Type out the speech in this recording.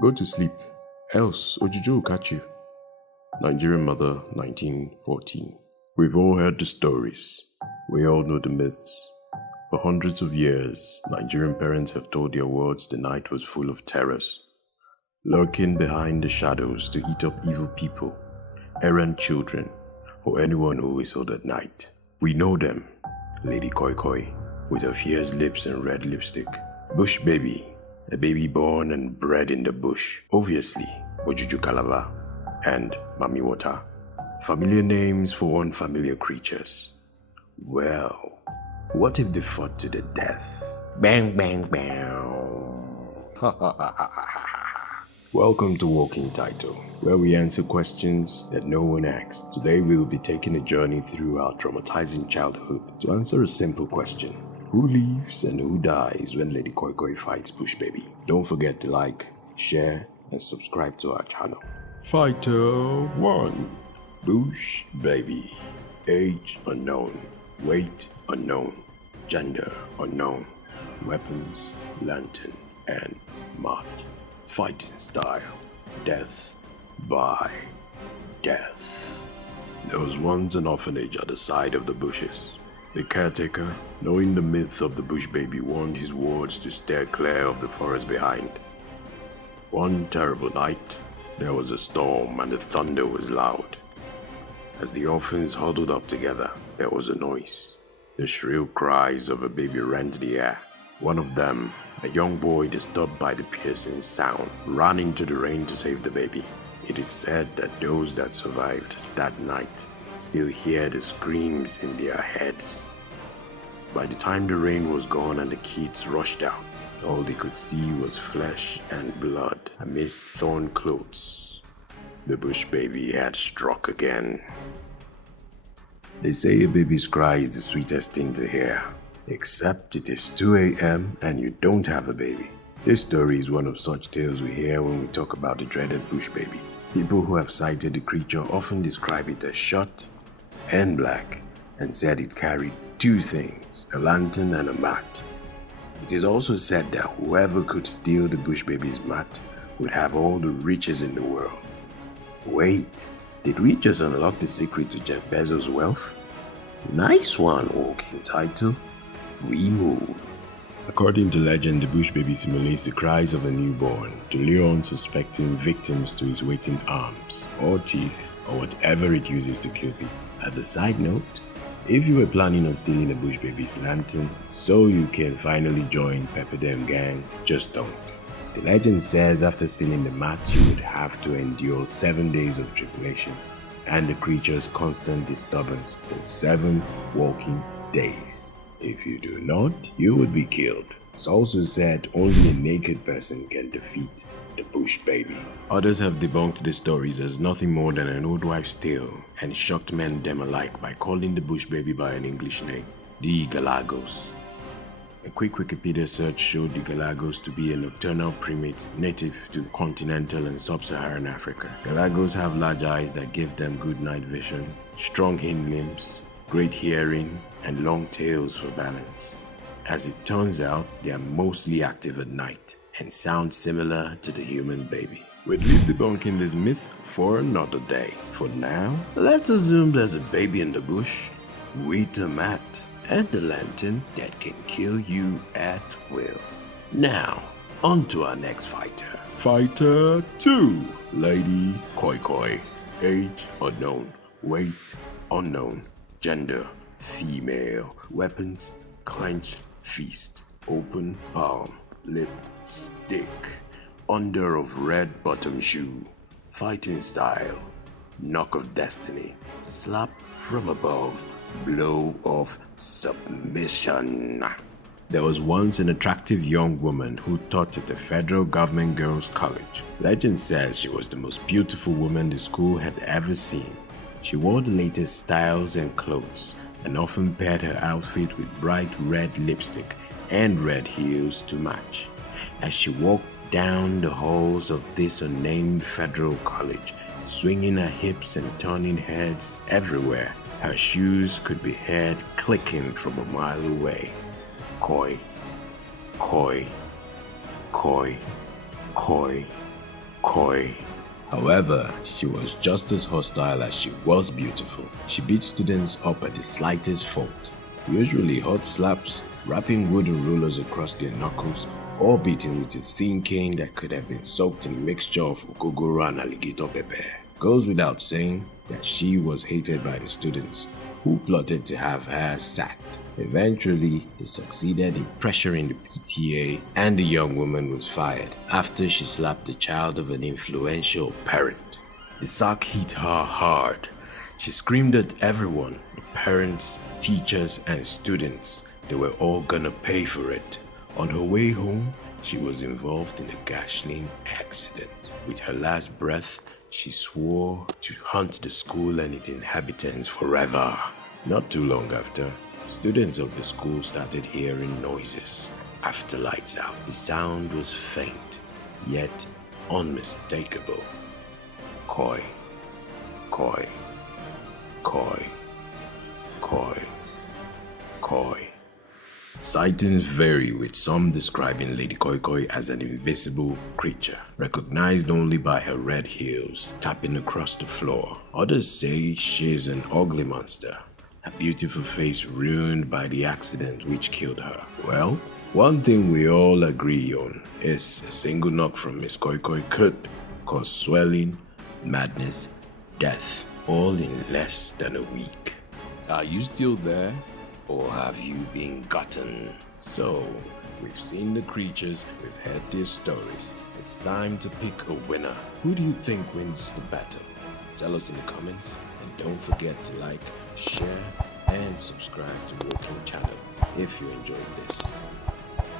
Go to sleep, else Ojuju will catch you. Nigerian Mother, 1914. We've all heard the stories. We all know the myths. For hundreds of years, Nigerian parents have told their wards the night was full of terrors, lurking behind the shadows to eat up evil people, errant children, or anyone who whistled at night. We know them. Lady KoiKoi, with her fierce lips and red lipstick. Bushbaby, a baby born and bred in the bush. Obviously, Ojuju Calabar and Mami Water. Familiar names for unfamiliar creatures. Well, what if they fought to the death? Bang, bang, bang. Welcome to Walking Title, where we answer questions that no one asks. Today we will be taking a journey through our traumatizing childhood to answer a simple question. Who lives and who dies when Lady KoiKoi fights Bushbaby? Don't forget to like, share, and subscribe to our channel. Fighter 1. Bushbaby. Age unknown. Weight unknown. Gender unknown. Weapons, lantern, and mat. Fighting style. Death by death. There was once an orphanage at the side of the bushes. The caretaker, knowing the myth of the Bushbaby, warned his wards to steer clear of the forest behind. One terrible night, there was a storm and the thunder was loud. As the orphans huddled up together, there was a noise. The shrill cries of a baby rent the air. One of them, a young boy disturbed by the piercing sound, ran into the rain to save the baby. It is said that those that survived that night still hear the screams in their heads. By the time the rain was gone and the kids rushed out, all they could see was flesh and blood amidst thorn clothes. The Bushbaby had struck again. They say a baby's cry is the sweetest thing to hear, except it is 2 a.m. and you don't have a baby. This story is one of such tales we hear when we talk about the dreaded Bushbaby. People who have sighted the creature often describe it as short and black and said it carried two things, a lantern and a mat. It is also said that whoever could steal the Bushbaby's mat would have all the riches in the world. Wait, did we just unlock the secret to Jeff Bezos' wealth? Nice one, Walking Title. We move. According to legend, the Bushbaby simulates the cries of a newborn to lure unsuspecting victims to his waiting arms, or teeth, or whatever it uses to kill people. As a side note, if you were planning on stealing a Bushbaby's lantern so you can finally join Pepperdam Gang, just don't. The legend says after stealing the mat, you would have to endure 7 days of tribulation and the creature's constant disturbance for 7 walking days. If you do not, you would be killed. It's also said only a naked person can defeat the Bushbaby. Others have debunked the stories as nothing more than an old wives' tale and shocked men and them alike by calling the Bushbaby by an English name, the Galagos. A quick Wikipedia search showed the Galagos to be a nocturnal primate native to continental and sub-Saharan Africa. Galagos have large eyes that give them good night vision, strong hind limbs, great hearing, and long tails for balance. As it turns out, they are mostly active at night and sound similar to the human baby. We'd leave debunking this myth for another day. For now, let's assume there's a baby in the bush with a mat and a lantern that can kill you at will. Now, on to our next fighter. Fighter 2. Lady KoiKoi. Age unknown. Weight unknown. Gender female. Weapons clenched fist. Open palm. Lipped stick. Under of red bottom shoe. Fighting style. Knock of destiny. Slap from above. Blow of submission. There was once an attractive young woman who taught at a federal government girls' college. Legend says she was the most beautiful woman the school had ever seen. She wore the latest styles and clothes and often paired her outfit with bright red lipstick and red heels to match. As she walked down the halls of this unnamed federal college, swinging her hips and turning heads everywhere, her shoes could be heard clicking from a mile away. Koi, koi, koi, koi, Koi. However, she was just as hostile as she was beautiful. She beat students up at the slightest fault, usually hot slaps, wrapping wooden rulers across their knuckles, or beating with a thin cane that could have been soaked in a mixture of ogogoro and alligator pepper. Goes without saying that she was hated by the students, who plotted to have her sacked. Eventually, they succeeded in pressuring the PTA, and the young woman was fired after she slapped the child of an influential parent. The sack hit her hard. She screamed at everyone, the parents, teachers, and students. They were all gonna pay for it. On her way home, she was involved in a ghastly accident. With her last breath, she swore to haunt the school and its inhabitants forever. Not too long after, students of the school started hearing noises. After lights out, the sound was faint, yet unmistakable. Koi, koi, koi, koi, koi. Sightings vary, with some describing Lady KoiKoi as an invisible creature, recognized only by her red heels tapping across the floor. Others say she's an ugly monster, her beautiful face ruined by the accident which killed her. Well, one thing we all agree on is a single knock from Miss KoiKoi could cause swelling, madness, death, all in less than a week. Are you still there? Or have you been gotten? So, we've seen the creatures, we've heard their stories. It's time to pick a winner. Who do you think wins the battle? Tell us in the comments, and don't forget to like, share, and subscribe to Walking Channel if you enjoyed this.